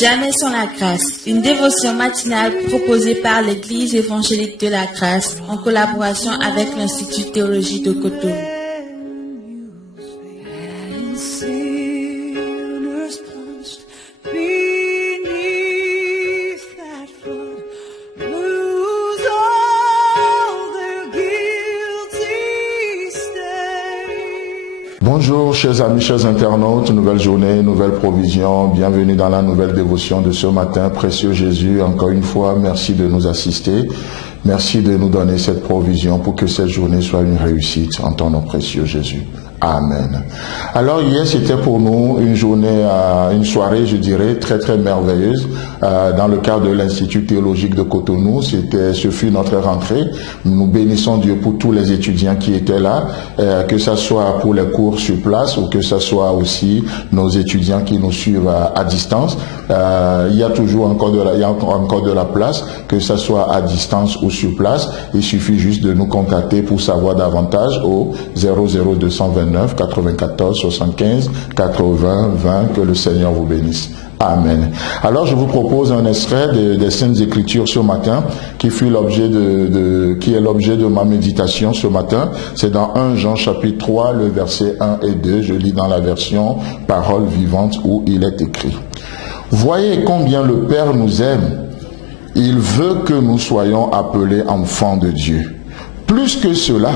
Jamais sans la grâce, une dévotion matinale proposée par l'Église évangélique de la grâce en collaboration avec l'Institut théologie de Cotonou. Bonjour chers amis, chers internautes, nouvelle journée, nouvelle provision, bienvenue dans la nouvelle dévotion de ce matin. Précieux Jésus, encore une fois, merci de nous assister, merci de nous donner cette provision pour que cette journée soit une réussite en ton nom précieux Jésus. Amen. Alors hier c'était pour nous une journée, une soirée je dirais très très merveilleuse dans le cadre de l'Institut théologique de Cotonou. Ce fut notre rentrée. Nous bénissons Dieu pour tous les étudiants qui étaient là, que ce soit pour les cours sur place ou que ce soit aussi nos étudiants qui nous suivent à distance. Il y a toujours encore de la place, que ce soit à distance ou sur place. Il suffit juste de nous contacter pour savoir davantage au 00229 94 75 80 20. Que le Seigneur vous bénisse. Amen. Alors je vous propose un extrait des Saintes Écritures ce matin qui est l'objet de ma méditation ce matin. C'est dans 1 Jean chapitre 3, le verset 1 et 2. Je lis dans la version Parole vivante où il est écrit: Voyez combien le Père nous aime. Il veut que nous soyons appelés enfants de Dieu. Plus que cela,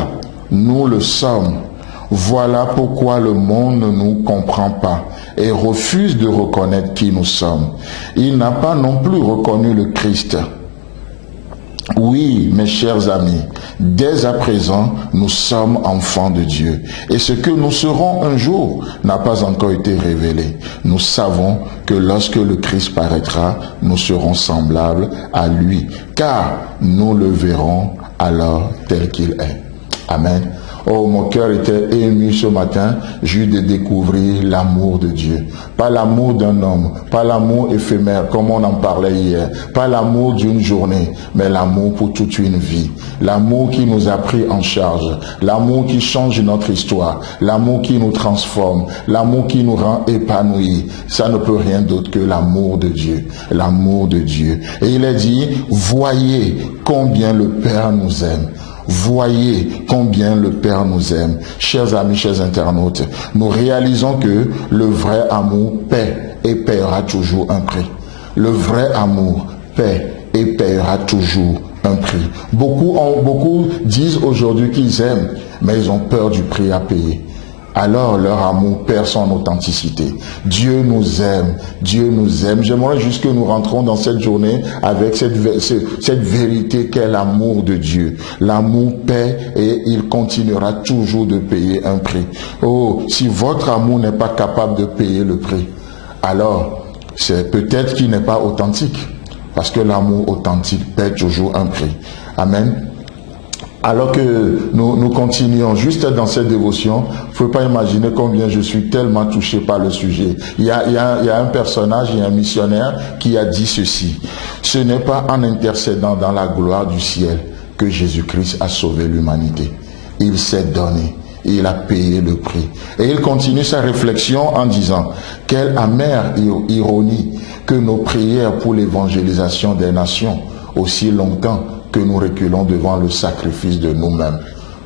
nous le sommes. Voilà pourquoi le monde ne nous comprend pas et refuse de reconnaître qui nous sommes. Il n'a pas non plus reconnu le Christ. Oui, mes chers amis, dès à présent, nous sommes enfants de Dieu. Et ce que nous serons un jour n'a pas encore été révélé. Nous savons que lorsque le Christ paraîtra, nous serons semblables à lui, car nous le verrons alors tel qu'il est. Amen. Oh, mon cœur était ému ce matin, juste de découvrir l'amour de Dieu. Pas l'amour d'un homme, pas l'amour éphémère, comme on en parlait hier. Pas l'amour d'une journée, mais l'amour pour toute une vie. L'amour qui nous a pris en charge. L'amour qui change notre histoire. L'amour qui nous transforme. L'amour qui nous rend épanouis. Ça ne peut rien d'autre que l'amour de Dieu. L'amour de Dieu. Et il a dit, voyez combien le Père nous aime. Voyez combien le Père nous aime. Chers amis, chers internautes, nous réalisons que le vrai amour paie et paiera toujours un prix. Le vrai amour paie et paiera toujours un prix. Beaucoup disent aujourd'hui qu'ils aiment, mais ils ont peur du prix à payer. Alors leur amour perd son authenticité. Dieu nous aime, Dieu nous aime. J'aimerais juste que nous rentrons dans cette journée avec cette vérité qu'est l'amour de Dieu. L'amour paie et il continuera toujours de payer un prix. Oh, si votre amour n'est pas capable de payer le prix, alors c'est peut-être qu'il n'est pas authentique. Parce que l'amour authentique paie toujours un prix. Amen. Alors que nous continuons juste dans cette dévotion, il ne faut pas imaginer combien je suis tellement touché par le sujet. Il y a un personnage, il y a un missionnaire qui a dit ceci: ce n'est pas en intercédant dans la gloire du ciel que Jésus-Christ a sauvé l'humanité. Il s'est donné. Il a payé le prix. Et il continue sa réflexion en disant: quelle amère ironie que nos prières pour l'évangélisation des nations, aussi longtemps que nous reculons devant le sacrifice de nous-mêmes.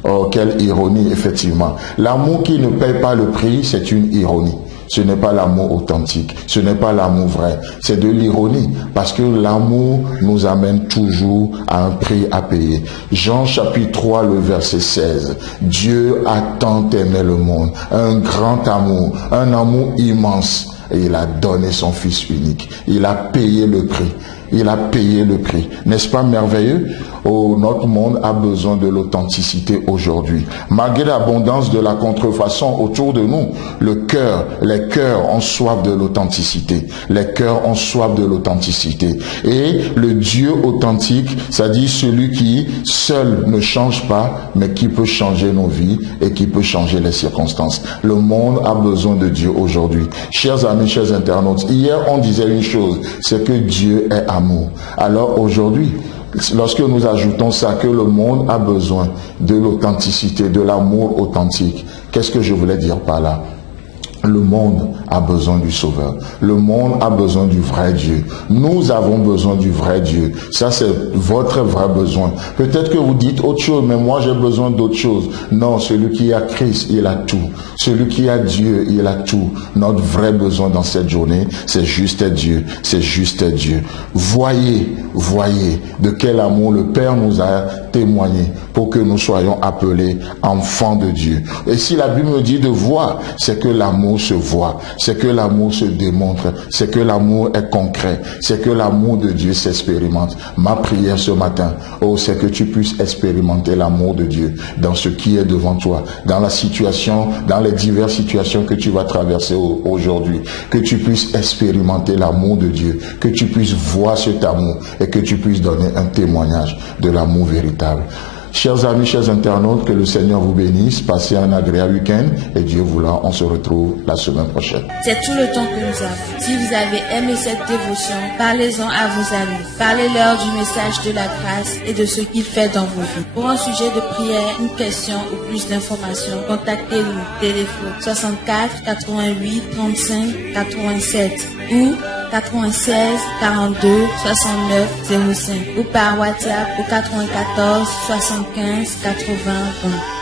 Oh, quelle ironie, effectivement. L'amour qui ne paye pas le prix, c'est une ironie. Ce n'est pas l'amour authentique, ce n'est pas l'amour vrai, c'est de l'ironie, parce que l'amour nous amène toujours à un prix à payer. Jean chapitre 3, le verset 16. Dieu a tant aimé le monde, un grand amour, un amour immense, et il a donné son Fils unique. Il a payé le prix. Il a payé le prix. N'est-ce pas merveilleux? Oh, notre monde a besoin de l'authenticité aujourd'hui. Malgré l'abondance de la contrefaçon autour de nous, les cœurs ont soif de l'authenticité. Les cœurs ont soif de l'authenticité. Et le Dieu authentique, ça dit celui qui seul ne change pas, mais qui peut changer nos vies et qui peut changer les circonstances. Le monde a besoin de Dieu aujourd'hui. Chers amis, chers internautes, hier on disait une chose, c'est que Dieu est amour. Alors aujourd'hui, lorsque nous ajoutons ça, que le monde a besoin de l'authenticité, de l'amour authentique, qu'est-ce que je voulais dire par là? Le monde a besoin du Sauveur. Le monde a besoin du vrai Dieu. Nous avons besoin du vrai Dieu. Ça, c'est votre vrai besoin. Peut-être que vous dites autre chose, mais moi, j'ai besoin d'autre chose. Non, celui qui a Christ, il a tout. Celui qui a Dieu, il a tout. Notre vrai besoin dans cette journée, c'est juste Dieu. C'est juste Dieu. Voyez de quel amour le Père nous a témoigné pour que nous soyons appelés enfants de Dieu. Et si la Bible me dit de voir, c'est que l'amour se voit, c'est que l'amour se démontre, c'est que l'amour est concret, c'est que l'amour de Dieu s'expérimente. Ma prière ce matin, c'est que tu puisses expérimenter l'amour de Dieu dans ce qui est devant toi, dans la situation, dans les diverses situations que tu vas traverser aujourd'hui, que tu puisses expérimenter l'amour de Dieu, que tu puisses voir cet amour et que tu puisses donner un témoignage de l'amour véritable. Chers amis, chers internautes, que le Seigneur vous bénisse. Passez un agréable week-end et Dieu voulant, on se retrouve la semaine prochaine. C'est tout le temps que nous avons. Si vous avez aimé cette dévotion, parlez-en à vos amis. Parlez-leur du message de la grâce et de ce qu'il fait dans vos vies. Pour un sujet de prière, une question ou plus d'informations, contactez-nous. Téléphone 64 88 35 87 ou 96 42 69 05 ou par WhatsApp au 94 75 80 20.